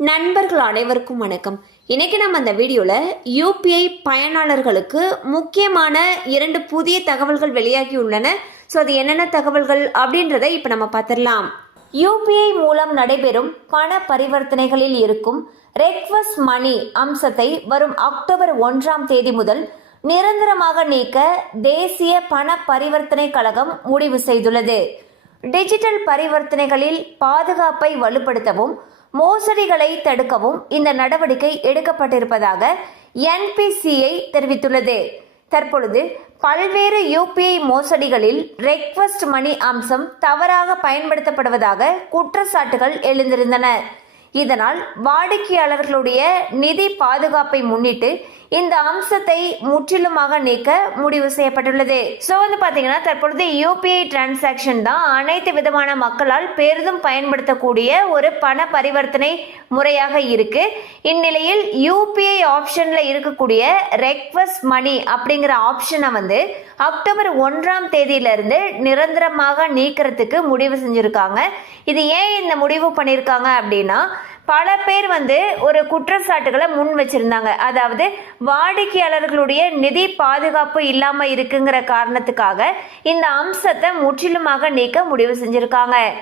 நண்பர்கள் அனைவருக்கும் வணக்கம். இன்னைக்கு நம்ம அந்த வீடியோவில் யூபிஐ பயனாளர்களுக்கு முக்கியமான 2 புதிய தகவல்கள் வெளியாகி உள்ளன. ஸோ அது என்னென்ன தகவல்கள் அப்படின்றத இப்போ நம்ம பார்த்துடலாம். யூபிஐ மூலம் நடைபெறும் பண பரிவர்த்தனைகளில் இருக்கும் ரெக்வஸ்ட் மணி அம்சத்தை வரும் அக்டோபர் 1ஆம் தேதி முதல் நிரந்தரமாக நீக்க தேசிய பண பரிவர்த்தனை கழகம் முடிவு செய்துள்ளது. டிஜிட்டல் பரிவர்த்தனைகளில் பாதுகாப்பை வலுப்படுத்தவும் மோசடிகளை தடுக்கவும் இந்த நடவடிக்கை எடுக்கப்பட்டிருப்பதாக என்பிசிஐ தெரிவித்துள்ளது. தற்பொழுது பல்வேறு யூபிஐ மோசடிகளில் ரெக்வஸ்ட் மணி அம்சம் தவறாக பயன்படுத்தப்படுவதாக குற்றச்சாட்டுகள் எழுந்திருந்தன. இதனால் வாடிக்கையாளர்களுடைய நிதி பாதுகாப்பை முன்னிட்டு இந்த அம்சத்தை முற்றிலுமாக நீக்க முடிவு செய்யப்பட்டுள்ளது. ஸோ பாத்தீங்கன்னா தற்பொழுது யூபிஐ டிரான்சாக்ஷன் தான் அனைத்து விதமான மக்களால் பெரிதும் பயன்படுத்தக்கூடிய ஒரு பண பரிவர்த்தனை முறையாக இருக்கு. இந்நிலையில் யூபிஐ ஆப்ஷன்ல இருக்கக்கூடிய ரெக்வஸ்ட் மணி அப்படிங்கிற ஆப்ஷனை அக்டோபர் 1ஆம் தேதியிலிருந்து நிரந்தரமாக நீக்கிறதுக்கு முடிவு செஞ்சிருக்காங்க. இது ஏன் இந்த முடிவு பண்ணியிருக்காங்க அப்படின்னா, பல பேர் ஒரு குற்றச்சாட்டுகளை முன் வச்சிருந்தாங்க. அதாவது வாடிக்கையாளர்களுடைய நிதி பாதுகாப்பு இல்லாம இருக்குங்கிற காரணத்துக்காக இந்த அம்சத்தை முற்றிலுமாக நீக்க முடிவு செஞ்சிருக்காங்க.